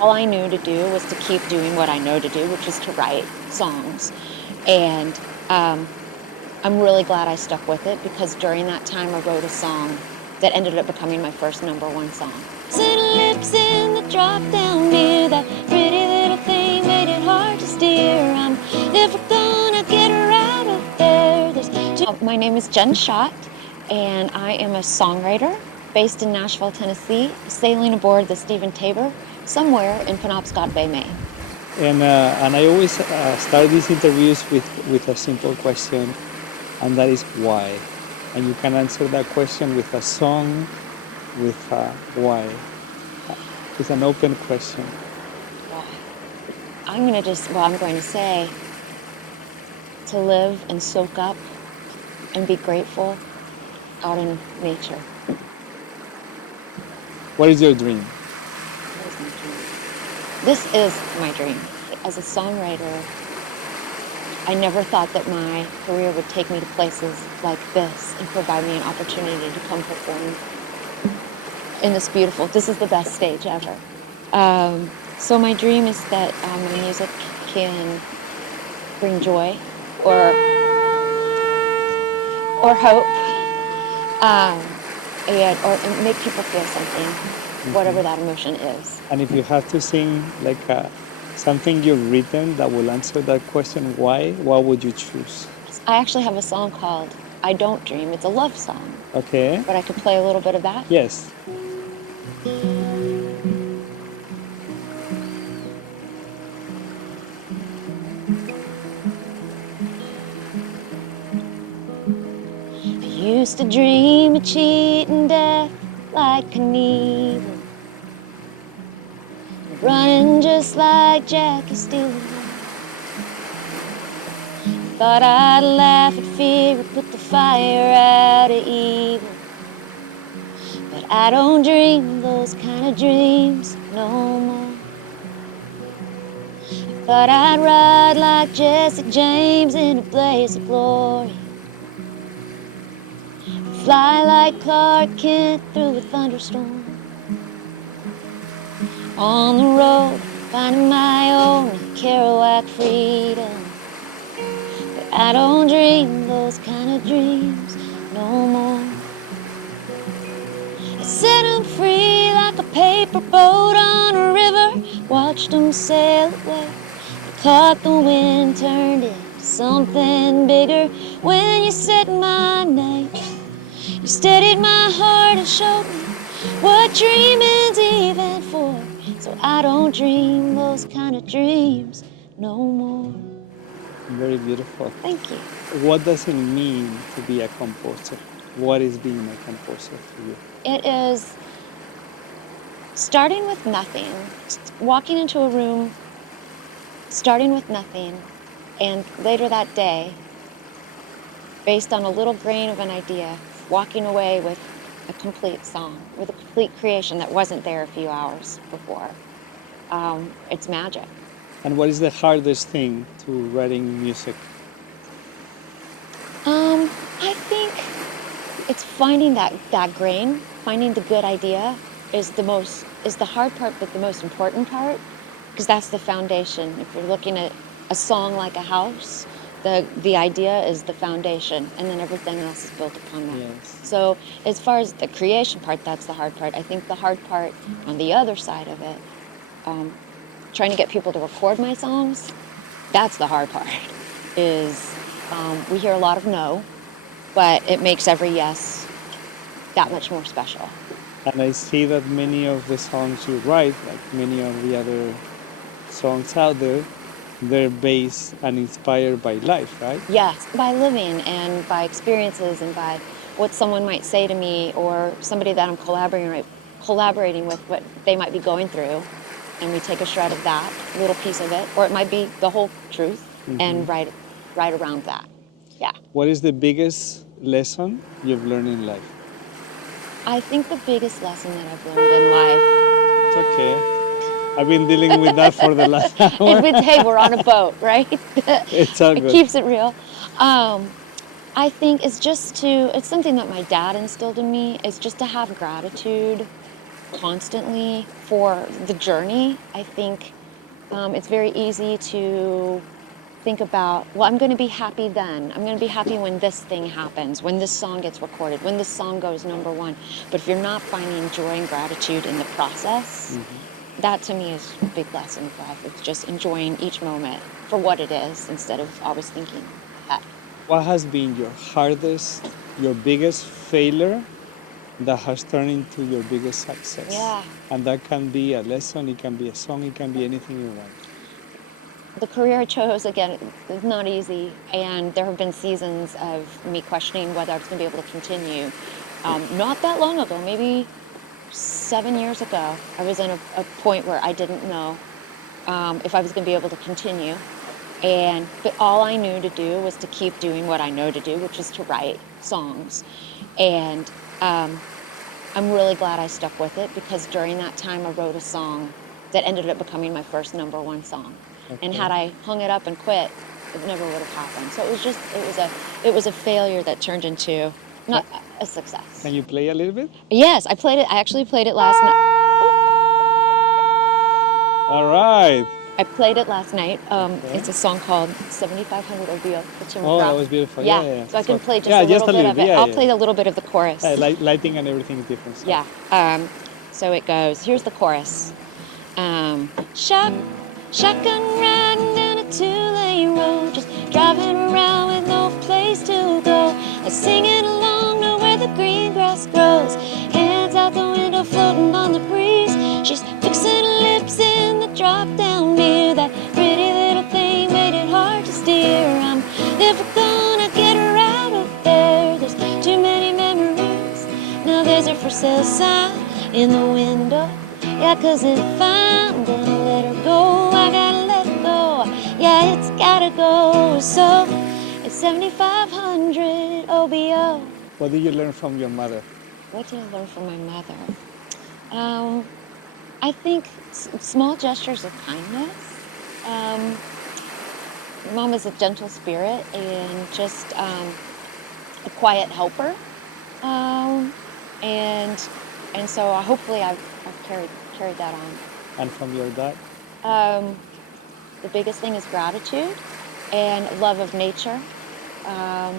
All I knew to do was to keep doing what I know to do, which is to write songs. And I'm really glad I stuck with it, because during that time I wrote a song that ended up becoming my first #1 song. Center lips in the drop down near that pretty little thing made it hard to steer. I'm never gonna get her out of there. My name is Jenn Schott, and I am a songwriter based in Nashville, Tennessee, sailing aboard the Stephen Tabor somewhere in Penobscot Bay, Maine. And I always start these interviews with a simple question, and that is why. And you can answer that question with a song, with a why. It's an open question. I'm going to say to live and soak up and be grateful out in nature. What is your dream? This is my dream. As a songwriter, I never thought that my career would take me to places like this and provide me an opportunity to come perform in this this is the best stage ever. So my dream is that my music can bring joy or hope, or make people feel something, whatever that emotion is. And if you have to sing like something you've written that will answer that question, why, what would you choose? I actually have a song called I Don't Dream. It's a love song. Okay. But I could play a little bit of that? Yes. I used to dream of cheating death like an evil, running just like Jackie Steele. Thought I'd laugh at fear and put the fire out of evil. But I don't dream those kind of dreams no more. I thought I'd ride like Jesse James in a blaze of glory, fly like Clark Kent through a thunderstorm. On the road, finding my own Kerouac freedom. But I don't dream those kind of dreams no more. I set them free like a paper boat on a river, watched them sail away. I caught the wind, turned into something bigger. When you said my name, you steadied my heart and showed me what dreaming's even for. So I don't dream those kind of dreams no more. Very beautiful. Thank you. What does it mean to be a composer? What is being a composer to you? It is starting with nothing, walking into a room, starting with nothing, and later that day, based on a little grain of an idea, walking away with a complete song, with a complete creation that wasn't there a few hours before. It's magic. And what is the hardest thing to writing music? I think it's finding that grain, finding the good idea is the hard part, but the most important part, because that's the foundation. If you're looking at a song like a house, the idea is the foundation, and then everything else is built upon that. Yes. So as far as the creation part, that's the hard part. I think the hard part on the other side of it, trying to get people to record my songs, that's the hard part, is we hear a lot of no, but it makes every yes that much more special. And I see that many of the songs you write, like many of the other songs out there, they're based and inspired by life, right? Yes, by living and by experiences and by what someone might say to me, or somebody that I'm collaborating with, what they might be going through, and we take a shred of that, a little piece of it, or it might be the whole truth, and write around that. Yeah. What is the biggest lesson you've learned in life? I think the biggest lesson that I've learned in life. It's okay. I've been dealing with that for the last hour. Hey, we're on a boat, right? It's all good. It keeps it real. I think it's something that my dad instilled in me, is just to have gratitude constantly for the journey. I think it's very easy to think about, well, I'm going to be happy then. I'm going to be happy when this thing happens, when this song gets recorded, when this song goes #1. But if you're not finding joy and gratitude in the process, that to me is a big lesson of life. It's just enjoying each moment for what it is instead of always thinking ahead. What has been your hardest, your biggest failure that has turned into your biggest success? Yeah. And that can be a lesson, it can be a song, it can be anything you want. The career I chose, again, is not easy, and there have been seasons of me questioning whether I was going to be able to continue. Not that long ago, maybe 7 years ago, I was in a point where I didn't know if I was going to be able to continue. But all I knew to do was to keep doing what I know to do, which is to write songs. And I'm really glad I stuck with it, because during that time I wrote a song that ended up becoming my first #1 song. Okay. And had I hung it up and quit, it never would have happened. So it was a failure that turned into not a success. Can you play a little bit? Yes, I played it. I actually played it last night. All right. I played it last night. Okay. It's a song called 7500 OBO for Tim McGraw. Oh, that was beautiful. Yeah. So I can play just yeah, a little just a bit little of bit. it. Yeah, I'll play a little bit of the chorus. Lighting and everything is different. So. Yeah. So it goes. Here's the chorus. Shotgun riding down a 2-lane road, just driving around with no place to go. Singing along to where the green grass grows. Hands out the window, floating on the breeze. She's fixing her lips in the drop-down mirror. That pretty little thing made it hard to steer. I'm never gonna get her out of there. There's too many memories. Now there's a for sale sign in the window. Yeah, 'cause if I'm gonna let her go, I gotta let her go. Yeah, it's gotta go. So it's 7500 OBO. What did you learn from your mother? What did I learn from my mother? I think small gestures of kindness. Mom is a gentle spirit and just a quiet helper. And so hopefully I've carried that on. And from your dad? The biggest thing is gratitude and love of nature. I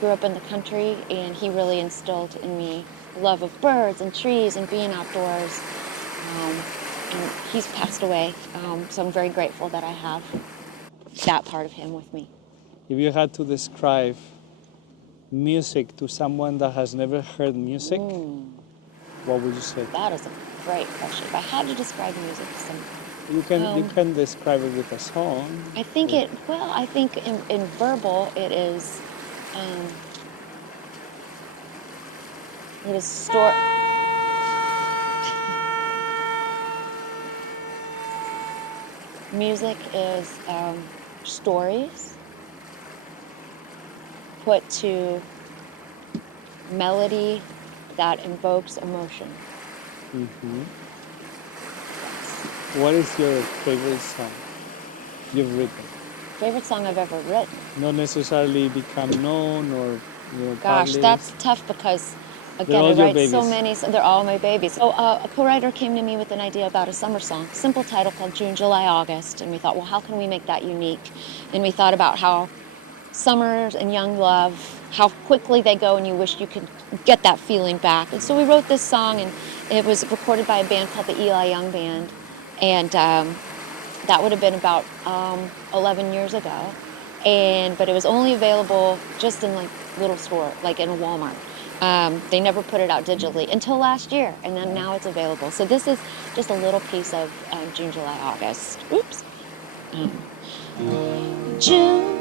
grew up in the country, and he really instilled in me love of birds and trees and being outdoors. And he's passed away, so I'm very grateful that I have that part of him with me. If you had to describe music to someone that has never heard music, what would you say? That is a great question. If I had to describe music to someone, You can describe it with a song. I think in verbal it is music is stories put to melody that invokes emotion. Mm-hmm. What is your favorite song you've written? Favorite song I've ever written? Not necessarily become known or Gosh, published. that's tough because, again, all I your write so babies. many. They're all my babies. So a co-writer came to me with an idea about a summer song, simple title called June, July, August, and we thought, well, how can we make that unique? And we thought about how summers and young love, how quickly they go, and you wish you could get that feeling back. And so we wrote this song, and it was recorded by a band called the Eli Young Band, and that would have been about 11 years ago. But it was only available just in like little store, like in a Walmart. They never put it out digitally until last year, and then now it's available. So this is just a little piece of June, July, August. Oops. June,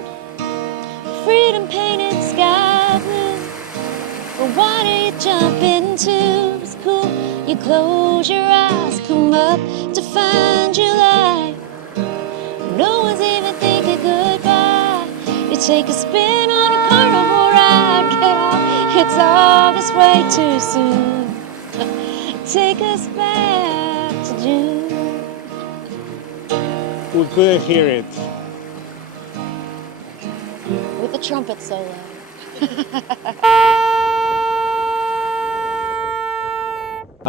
freedom painted sky blue. But water you jump into is cool. You close your eyes, come up to find July. No one's even thinking goodbye. You take a spin on a carnival ride, get off. It's August way too soon. Take us back to June. We couldn't hear it. With the trumpet solo.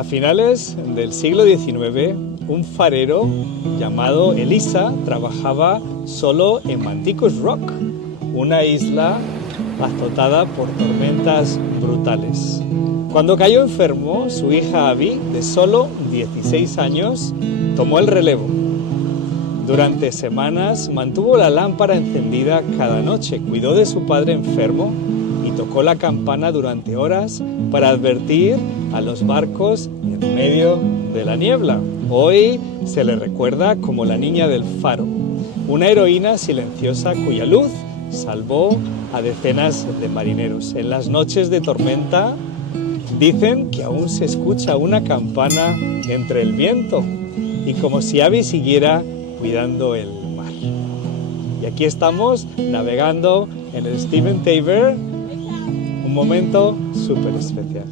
A finales del siglo XIX, un farero llamado Elisa trabajaba solo en Manticus Rock, una isla azotada por tormentas brutales. Cuando cayó enfermo, su hija Abby, de solo 16 años, tomó el relevo. Durante semanas mantuvo la lámpara encendida cada noche, cuidó de su padre enfermo y tocó la campana durante horas para advertir a los barcos en medio de la niebla. Hoy se le recuerda como la niña del faro, una heroína silenciosa cuya luz salvó a decenas de marineros. En las noches de tormenta dicen que aún se escucha una campana entre el viento y como si Abby siguiera cuidando el mar. Y aquí estamos navegando en el Stephen Taber, un momento súper especial.